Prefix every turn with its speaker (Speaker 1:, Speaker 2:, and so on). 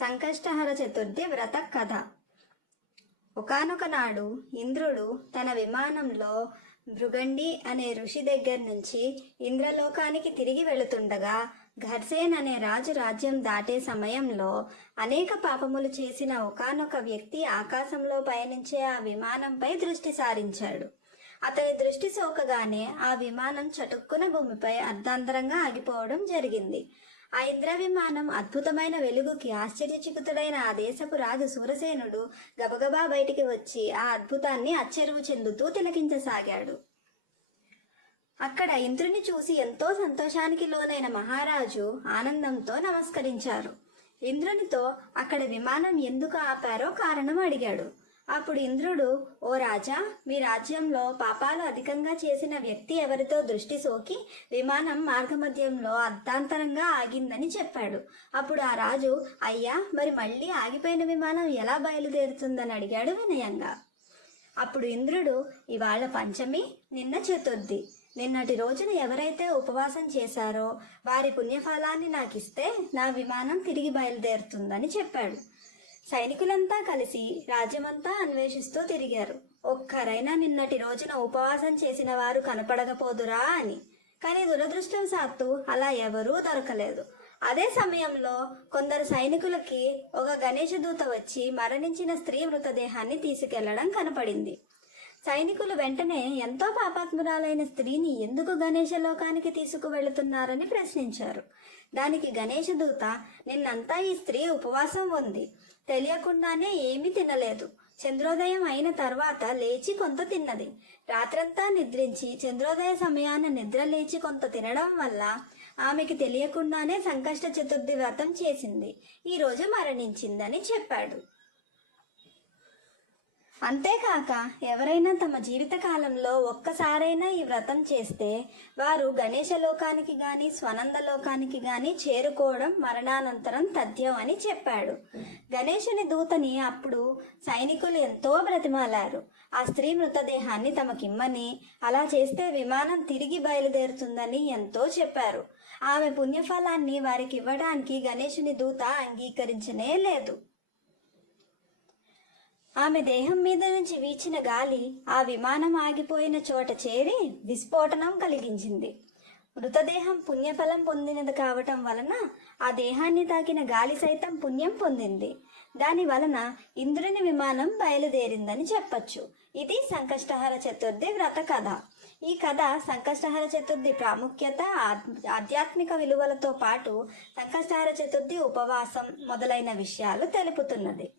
Speaker 1: సంకష్టహర చతుర్థి వ్రత కథ. ఒకనొక నాడు ఇంద్రుడు తన విమానంలో భృగండి అనే ఋషి దగ్గర నుంచి ఇంద్రలోకానికి తిరిగి వెళుతుండగా ఘర్సేన్ అనే రాజు రాజ్యం దాటే సమయంలో అనేక పాపములు చేసిన ఒకానొక వ్యక్తి ఆకాశంలో పయనించే ఆ విమానంపై దృష్టి సారించాడు. అతని దృష్టి సోకగానే ఆ విమానం చటుక్కున భూమిపై అర్ధాంతరంగా ఆగిపోవడం జరిగింది. ఆ ఇంద్ర విమానం అద్భుతమైన వెలుగుకి ఆశ్చర్యచకితుడైన ఆ దేశపు రాజు సూరసేనుడు గబగబా బయటికి వచ్చి ఆ అద్భుతాన్ని అచ్చెరువు చెందుతూ తిలకించసాగాడు. అక్కడ ఇంద్రుని చూసి ఎంతో సంతోషానికి లోనైన మహారాజు ఆనందంతో నమస్కరించారు. ఇంద్రునితో అక్కడ విమానం ఎందుకు ఆపారో కారణం అడిగాడు. అప్పుడు ఇంద్రుడు ఓ రాజా మీ రాజ్యంలో పాపాలు అధికంగా చేసిన వ్యక్తి ఎవరితో దృష్టి సోకి విమానం మార్గమధ్యంలో అర్ధాంతరంగా ఆగిందని చెప్పాడు. అప్పుడు ఆ రాజు అయ్యా మరి మళ్ళీ ఆగిపోయిన విమానం ఎలా బయలుదేరుతుందని అడిగాడు వినయంగా. అప్పుడు ఇంద్రుడు ఇవాళ పంచమి నిన్న చతుర్థి. నిన్నటి రోజున ఎవరైతే ఉపవాసం చేశారో వారి పుణ్యఫలాన్ని నాకు ఇస్తే నా విమానం తిరిగి బయలుదేరుతుందని చెప్పాడు. సైనికులంతా కలిసి రాజ్యమంతా అన్వేషిస్తూ తిరిగారు. ఒక్కరైనా నిన్నటి రోజున ఉపవాసం చేసిన వారు కనపడకపోదురా అని. కానీ దురదృష్టవశాత్తు అలా ఎవరూ దొరకలేదు. అదే సమయంలో కొందరు సైనికులకి ఒక గణేష దూత వచ్చి మరణించిన స్త్రీ మృతదేహాన్ని తీసుకెళ్ళడం కనపడింది. సైనికులు వెంటనే ఎంతో పాపాత్మురాలైన స్త్రీని ఎందుకు గణేష లోకానికి తీసుకువెళుతున్నారని ప్రశ్నించారు. దానికి గణేష దూత నిన్నంతా ఈ స్త్రీ ఉపవాసం ఉంది. తెలియకుండానే ఏమీ తినలేదు. చంద్రోదయం అయిన తర్వాత లేచి కొంత తిన్నది. రాత్రంతా నిద్రించి చంద్రోదయ సమయాన నిద్ర లేచి కొంత తినడం వల్ల ఆమెకి తెలియకుండానే సంకష్ట చతుర్థి వ్రతం చేసింది. ఈరోజు మరణించిందని చెప్పాడు. అంతేకాక ఎవరైనా తమ జీవితకాలంలో ఒక్కసారైనా ఈ వ్రతం చేస్తే వారు గణేశ లోకానికి గాని స్వనంద లోకానికి గాని చేరుకోవడం మరణానంతరం తథ్యం అని చెప్పాడు. గణేశుని దూతని అప్పుడు సైనికులు ఎంతో బ్రతిమాలారు. ఆ స్త్రీ మృతదేహాన్ని తమకిమ్మని అలా చేస్తే విమానం తిరిగి బయలుదేరుతుందని ఎంతో చెప్పారు. ఆమె పుణ్యఫలాన్ని వారికి ఇవ్వడానికి గణేశుని దూత అంగీకరించనే లేదు. ఆమె దేహం మీద నుంచి వీచిన గాలి ఆ విమానం ఆగిపోయిన చోట చేరి విస్ఫోటనం కలిగించింది. మృతదేహం పుణ్యఫలం పొందినది కావటం వలన ఆ దేహాన్ని తాకిన గాలి సైతం పుణ్యం పొందింది. దాని వలన ఇంద్రుని విమానం బయలుదేరిందని చెప్పచ్చు. ఇది సంకష్టహర చతుర్థి వ్రత కథ. ఈ కథ సంకష్టహర చతుర్థి ప్రాముఖ్యత ఆధ్యాత్మిక విలువలతో పాటు సంకష్టహర చతుర్థి ఉపవాసం మొదలైన విషయాలు తెలుపుతున్నది.